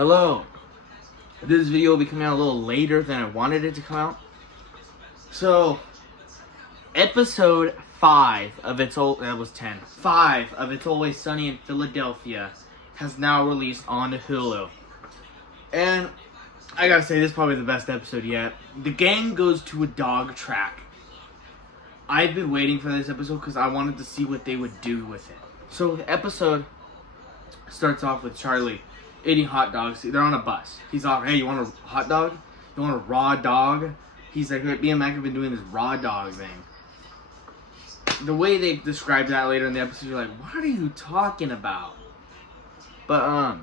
Hello. This video will be coming out a little later than I wanted it to come out. So, episode 5 of It's Always Sunny in Philadelphia has now released on Hulu. And I gotta say, this is probably the best episode yet. The gang goes to a dog track. I've been waiting for this episode because I wanted to see what they would do with it. So the episode starts off with Charlie eating hot dogs. They're on a bus. He's off, hey, you want a hot dog? You want a raw dog? He's like, me and Mac have been doing this raw dog thing. The way they describe that later in the episode, you're like, what are you talking about? But,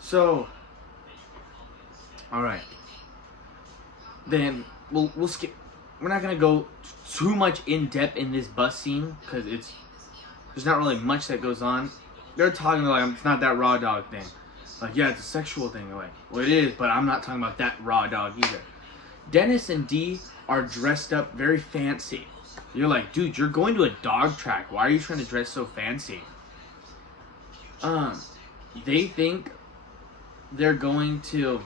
so, alright. Then, we'll skip. We're not gonna go too much in depth in this bus scene, because there's not really much that goes on. They're talking like, it's not that raw dog thing. Like, yeah, it's a sexual thing. Like, well, it is, but I'm not talking about that raw dog either. Dennis and Dee are dressed up very fancy. You're like, dude, you're going to a dog track. Why are you trying to dress so fancy? They think they're going to,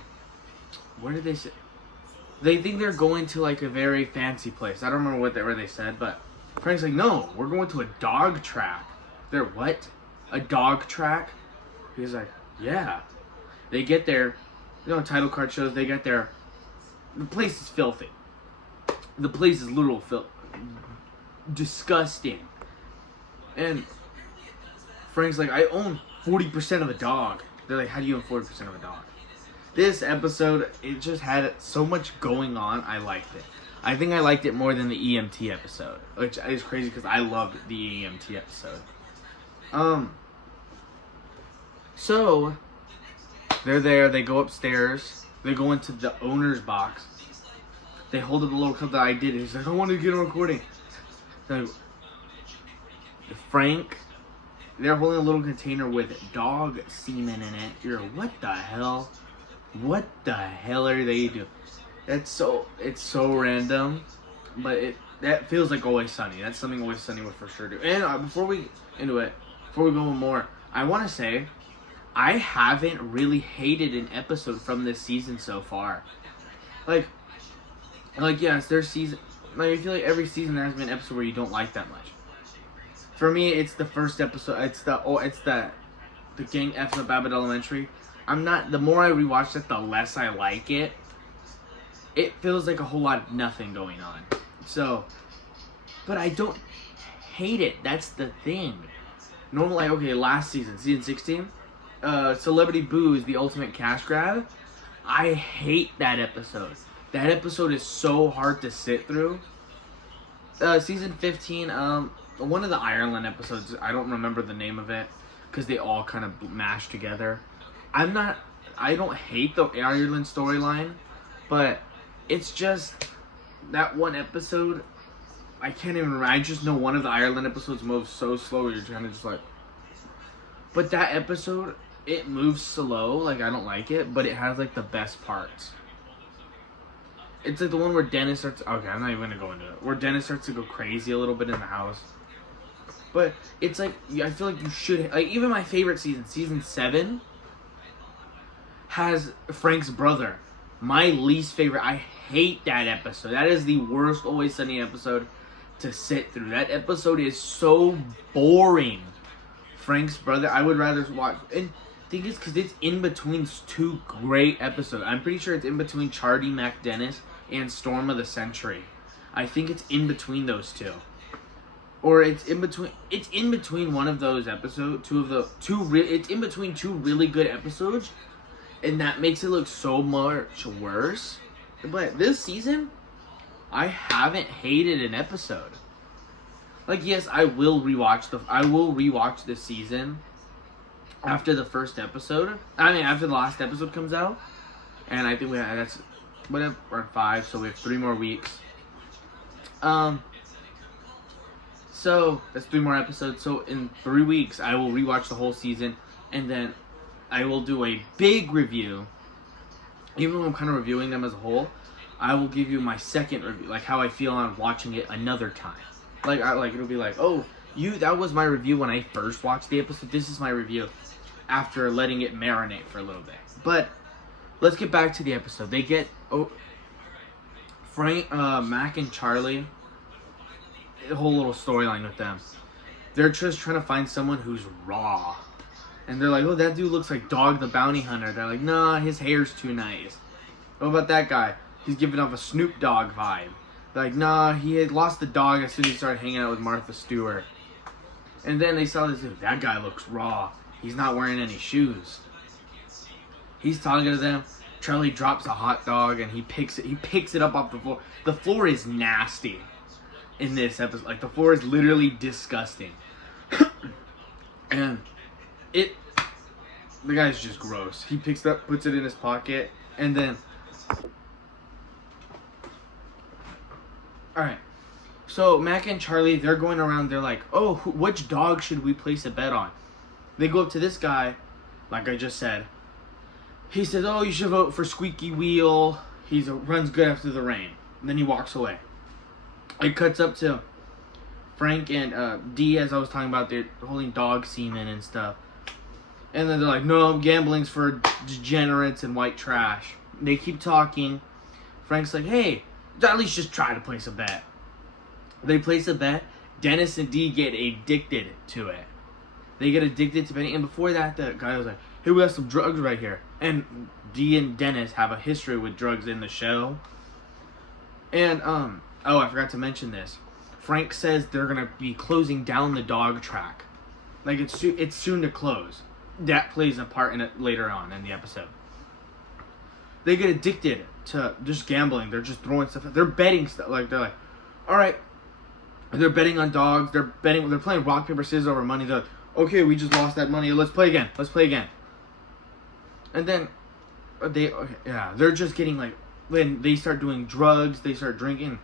where did they say? They think they're going to like a very fancy place. I don't remember where they said, but Frank's like, no, we're going to a dog track. They're what? A dog track? He's like, yeah. They get there, title card shows, they get there. The place is filthy. The place is literal disgusting. And Frank's like, I own 40% of a dog. They're like, how do you own 40% of a dog? This episode, it just had so much going on. I liked it. I think I liked it more than the EMT episode, which is crazy because I loved the EMT episode. So they're there. They go upstairs. They go into the owner's box. They hold up the little cup that I did. He's like, I want to get a recording. So Frank, they're holding a little container with dog semen in it. You're like, what the hell? What the hell are they doing? It's so random, but that feels like Always Sunny. That's something Always Sunny would for sure do. And before we go more, I want to say I haven't really hated an episode from this season so far. Like yes, there's season. Like I feel like every season there has been an episode where you don't like that much. For me, it's the first episode. It's the gang F's up Abbott Elementary. The more I rewatch it, the less I like it. It feels like a whole lot of nothing going on. So, but I don't hate it. That's the thing. Normally, okay, last season 16, Celebrity Booze, the ultimate cash grab. I hate that episode. That episode is so hard to sit through. Season 15, one of the Ireland episodes, I don't remember the name of it, because they all kind of mashed together. I don't hate the Ireland storyline, but it's just that one episode, I can't even remember. I just know one of the Ireland episodes moves so slow, you're kind of just like, but that episode, it moves slow, like I don't like it, but it has like the best parts. It's like the one where Dennis starts, okay, I'm not even going to go into it, where Dennis starts to go crazy a little bit in the house. But it's like, I feel like you should, like even my favorite season 7, has Frank's brother. My least favorite. I hate that episode. That is the worst Always Sunny episode to sit through. That episode is so boring. Frank's brother, I would rather watch. And the thing is, because it's in between two great episodes. I'm pretty sure it's in between Charlie McDennis and Storm of the Century. I think it's in between those two. Or it's in between one of those episodes. It's in between two really good episodes. And that makes it look so much worse. But this season, I haven't hated an episode. Like, yes, I will rewatch this season after the first episode. After the last episode comes out. And I think we're at 5, so we have 3 more weeks. So that's 3 more episodes. So in 3 weeks, I will rewatch the whole season, and then I will do a big review. Even though I'm kind of reviewing them as a whole, I will give you my second review, like how I feel on watching it another time. It'll be like, oh, that was my review when I first watched the episode. This is my review. after letting it marinate for a little bit. But let's get back to the episode. They get Frank, Mac, and Charlie. A whole little storyline with them. They're just trying to find someone who's raw. And they're like, oh, that dude looks like Dog the Bounty Hunter. They're like, nah, his hair's too nice. What about that guy? He's giving off a Snoop Dogg vibe. They're like, nah, he had lost the dog as soon as he started hanging out with Martha Stewart. And then they saw this dude, that guy looks raw. He's not wearing any shoes. He's talking to them. Charlie drops a hot dog and he picks it up off the floor. The floor is nasty in this episode. Like, the floor is literally disgusting. And the guy's just gross. He picks it up, puts it in his pocket, and then alright. So Mac and Charlie, they're going around, they're like, oh, which dog should we place a bet on? They go up to this guy, like I just said. He says, oh, you should vote for Squeaky Wheel. He runs good after the rain. And then he walks away. It cuts up to Frank and Dee, as I was talking about, they're holding dog semen and stuff. And then they're like, no, gambling's for degenerates and white trash. They keep talking. Frank's like, hey, at least just try to place a bet. They place a bet. Dennis and Dee get addicted to it. They get addicted to betting. And before that, the guy was like, hey, we got some drugs right here. And Dee and Dennis have a history with drugs in the show. And, oh, I forgot to mention this. Frank says they're going to be closing down the dog track. Like, it's soon to close. That plays a part in it later on in the episode. They get addicted to just gambling. They're just throwing stuff. They're betting stuff. Like, they're like, all right. They're betting on dogs. They're playing rock, paper, scissors over money. They're like, okay, we just lost that money. Let's play again. And then they're just getting like, when they start doing drugs, they start drinking.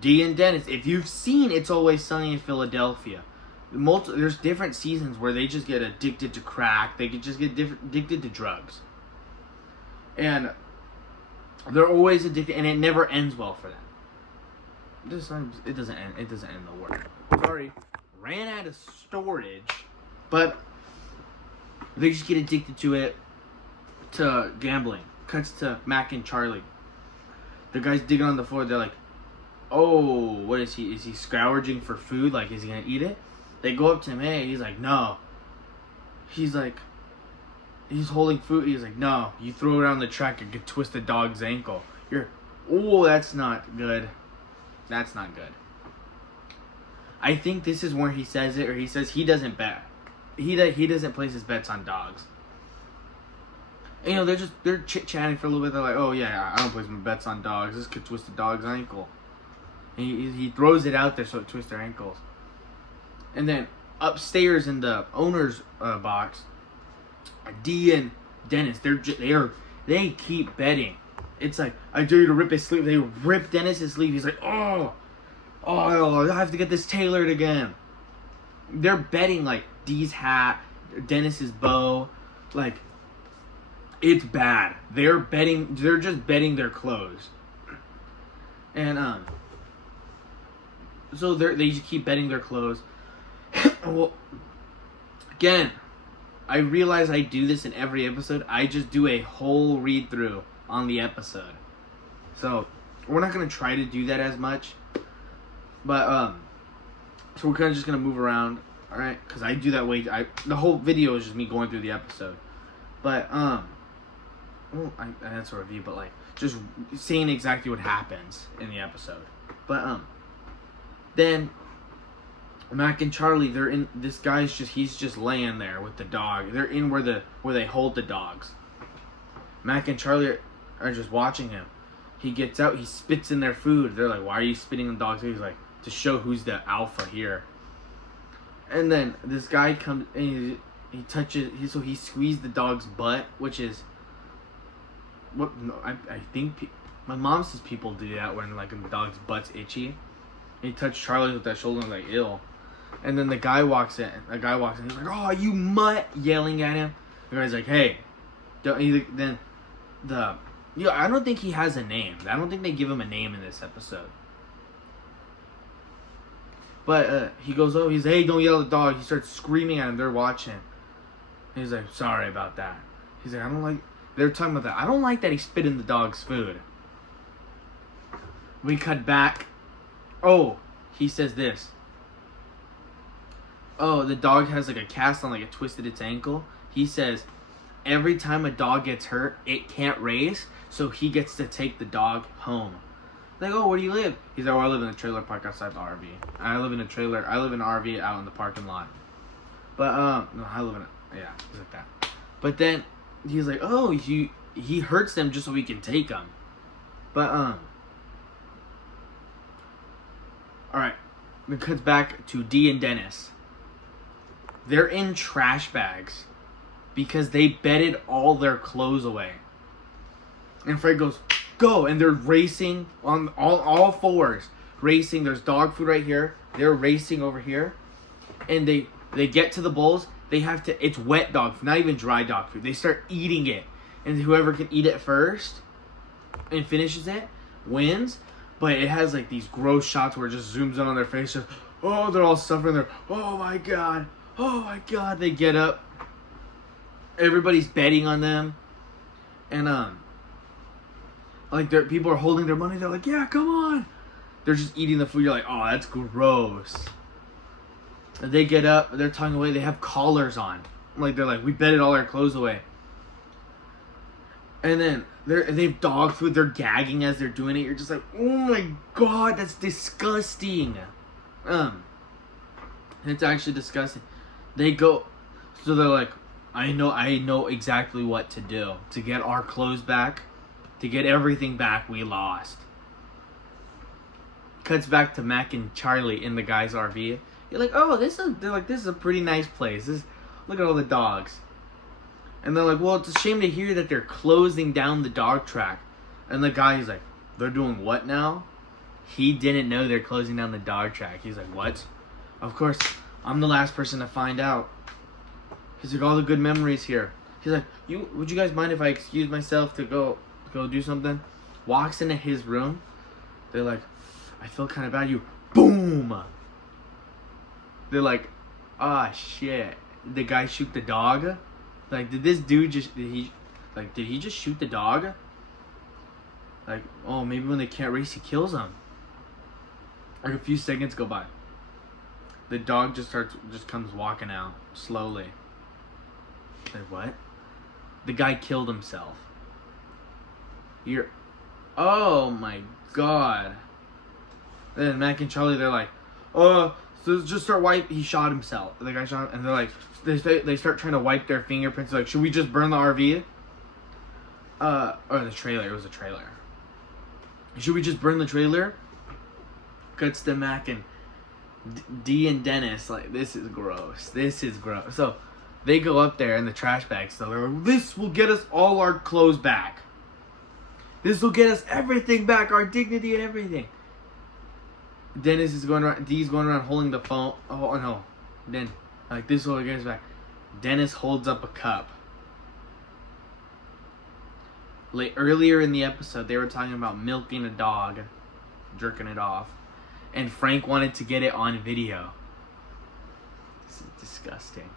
Dee and Dennis, if you've seen It's Always Sunny in Philadelphia, there's different seasons where they just get addicted to crack. They could just get addicted to drugs. And they're always addicted, and it never ends well for them. It doesn't end the work. Sorry. Ran out of storage. But they just get addicted to gambling. Cuts to Mac and Charlie. The guy's digging on the floor. They're like, oh, what is he? Is he scourging for food? Like, is he going to eat it? They go up to him. Hey, he's like, no. He's like, he's holding food. He's like, no. You throw it on the track and could twist a dog's ankle. That's not good. That's not good. I think this is where he says it, or he says he doesn't bet. He doesn't place his bets on dogs. And, they're chit-chatting for a little bit. They're like, oh, yeah, I don't place my bets on dogs. This could twist a dog's ankle. And he throws it out there so it twists their ankles. And then upstairs in the owner's box, Dee and Dennis, they keep betting. It's like, I dare you to rip his sleeve. They rip Dennis's sleeve. He's like, oh, I have to get this tailored again. They're betting like Dee's hat, Dennis's bow, like, it's bad. They're just betting their clothes. And so they just keep betting their clothes. Well, again, I realize I do this in every episode. I just do a whole read through on the episode. So we're not gonna try to do that as much. But so we're kind of just gonna move around, all right? Because I do that way. The whole video is just me going through the episode. But that's a review. But like just saying exactly what happens in the episode. But then Mac and Charlie, they're in. This guy's he's just laying there with the dog. They're in where they hold the dogs. Mac and Charlie are just watching him. He gets out. He spits in their food. They're like, "Why are you spitting in the dog's food?" He's like, "To show who's the alpha here." And then this guy comes and he touches. He squeezed the dog's butt, which is what I think. My mom says people do that when like the dog's butt's itchy. And he touched Charlie with that shoulder and was like, "Ew." And then the guy walks in. He's like, "Oh, you mutt!" Yelling at him. The guy's like, "Hey, don't." I don't think he has a name. I don't think they give him a name in this episode. But he goes, he's like, "Hey, don't yell at the dog." He starts screaming at him. They're watching. He's like, sorry about that. He's like, I don't like. They're talking about that. I don't like that he spit in the dog's food. We cut back. Oh, he says this. Oh, the dog has like a cast on, like it twisted its ankle. He says, every time a dog gets hurt, it can't race, so he gets to take the dog home. Like, oh, where do you live? He's like, oh, I live in a trailer park outside the RV. I live in an RV out in the parking lot. But, no, I live in yeah, he's like that. But then, he's like, oh, he hurts them just so we can take them. But, alright. It cuts back to Dee and Dennis. They're in trash bags because they bedded all their clothes away. And Frank goes, go! And they're racing on all fours. Racing. There's dog food right here. They're racing over here. And they get to the bowls. They have to, it's wet dog food, not even dry dog food. They start eating it. And whoever can eat it first and finishes it wins. But it has like these gross shots where it just zooms in on their face. Just, oh, they're all suffering. They're, oh my God. Oh my God. They get up. Everybody's betting on them. And, like, people are holding their money. They're like, yeah, come on. They're just eating the food. You're like, oh, that's gross. And they get up. They're tongue away. They have collars on. Like, they're like, we betted all our clothes away. And then they have dog food. They're gagging as they're doing it. You're just like, oh my God, that's disgusting. It's actually disgusting. They go, so they're like, I know exactly what to do to get our clothes back, to get everything back we lost. Cuts back to Mac and Charlie in the guy's RV. You're like, oh, this is a pretty nice place. Look at all the dogs. And they're like, well, it's a shame to hear that they're closing down the dog track. And the guy's like, they're doing what now? He didn't know they're closing down the dog track. He's like, what? Of course, I'm the last person to find out. He's like, all the good memories here. He's like, would you guys mind if I excuse myself to go do something? Walks into his room. They're like, I feel kind of bad. Boom! They're like, ah, shit. The guy shoot the dog? Like, did he just shoot the dog? Like, oh, maybe when they can't race, he kills them. Like, a few seconds go by. The dog just comes walking out slowly. Like, what? The guy killed himself. Oh my God. And then Mac and Charlie, they're like, so just start he shot himself. The guy shot him, and they're like, they start trying to wipe their fingerprints. Like, should we just burn the RV? Or the trailer. It was a trailer. Should we just burn the trailer? Cuts to Mac and Dee and Dennis. Like, this is gross. So they go up there in the trash bag. So they're like, this will get us all our clothes back. This will get us everything back, our dignity and everything. Dennis is going around. Dee's going around holding the phone. Oh no! Then, like, this will get us back. Dennis holds up a cup. Earlier in the episode, they were talking about milking a dog, jerking it off, and Frank wanted to get it on video. This is disgusting.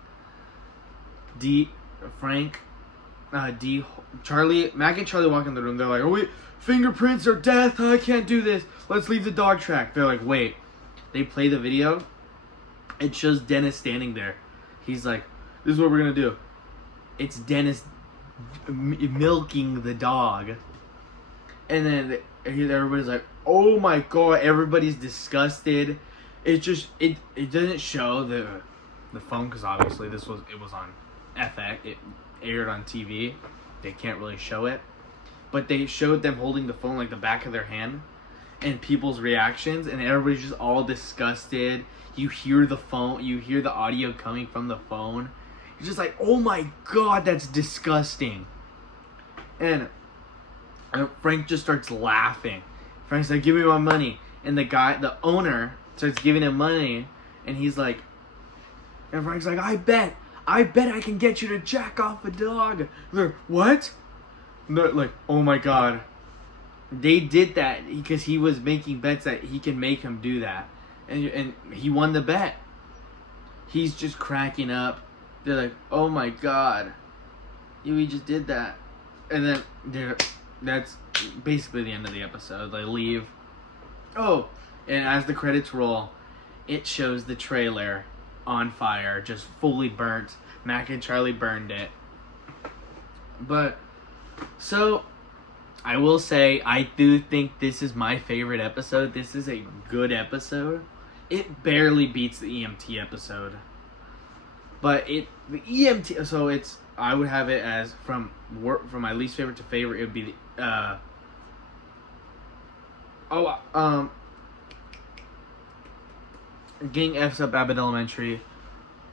Charlie, Mac and Charlie walk in the room. They're like, oh wait, fingerprints are death. I can't do this. Let's leave the dog track. They're like, wait. They play the video. It shows Dennis standing there. He's like, this is what we're going to do. It's Dennis milking the dog. And then everybody's like, oh my God. Everybody's disgusted. It doesn't show the phone, because obviously it was on FX. It aired on TV. They can't really show it. But they showed them holding the phone like the back of their hand, and people's reactions, and everybody's just all disgusted. You hear the phone, you hear the audio coming from the phone. You're just like, oh my God, that's disgusting. And Frank just starts laughing. Frank's like, give me my money. And the owner starts giving him money, and he's like, and Frank's like, I bet I can get you to jack off a dog. They're like, what? And they're like, oh my God. They did that because he was making bets that he can make him do that. And he won the bet. He's just cracking up. they're like, oh my god, we just did that. And then that's basically the end of the episode. They leave. Oh, and as the credits roll, it shows the trailer on fire, just fully burnt. Mac and Charlie burned it. But, so, I will say, I do think this is my favorite episode. This is a good episode. It barely beats the EMT episode. But the EMT, so it's, I would have it as, from my least favorite to favorite, it would be the, Getting F's Up Abbott Elementary,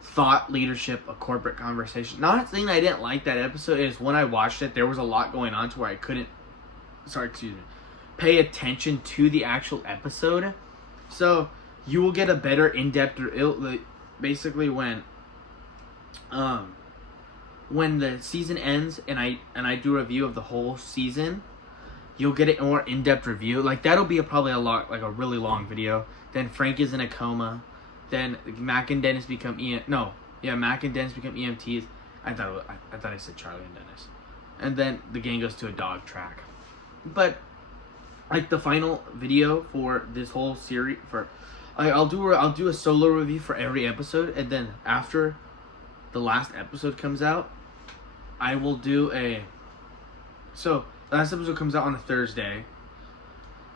Thought Leadership, A Corporate Conversation. Not saying I didn't like that episode, is when I watched it, there was a lot going on to where I couldn't, pay attention to the actual episode. So, you will get a better in-depth, basically when the season ends and I do a review of the whole season, you'll get a more in-depth review. Like, that'll be probably a really long video. Then Frank is in a coma. Then Mac and Dennis become Mac and Dennis become EMTs. I thought I said Charlie and Dennis. And then the gang goes to a dog track. But like the final video for this whole series, I'll do a solo review for every episode, and then after the last episode comes out, I will do the last episode comes out on a Thursday.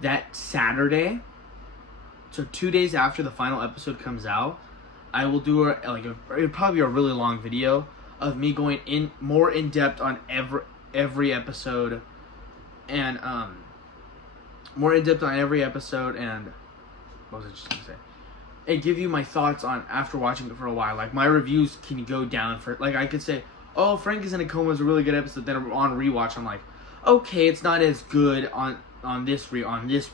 That Saturday, so 2 days after the final episode comes out, I will do it'll probably be a really long video of me going in more in depth on every episode, and more in depth on every episode, and what was I just gonna say? And give you my thoughts on after watching it for a while. Like, my reviews can go down for, like, I could say, oh, Frank is in a coma is a really good episode. Then on rewatch, I'm like, okay, it's not as good on this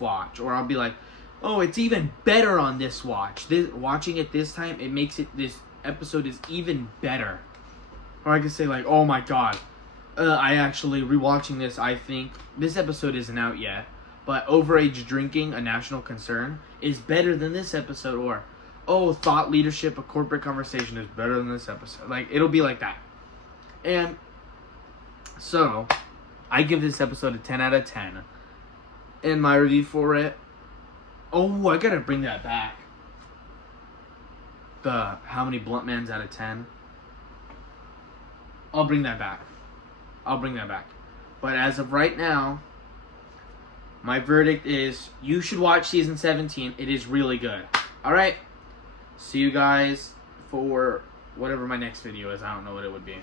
watch, or I'll be like, oh, it's even better on this watch. Watching it this time, it makes this episode is even better. Or I could say like, oh my god, I actually rewatching this. I think this episode isn't out yet, but overage drinking, a national concern, is better than this episode. Or, oh, thought leadership, a corporate conversation is better than this episode. Like, it'll be like that. And so, I give this episode a 10 out of 10. And my review for it, oh, I gotta bring that back. The how many blunt mans out of 10. I'll bring that back. But as of right now, my verdict is you should watch season 17. It is really good. Alright? See you guys for whatever my next video is. I don't know what it would be.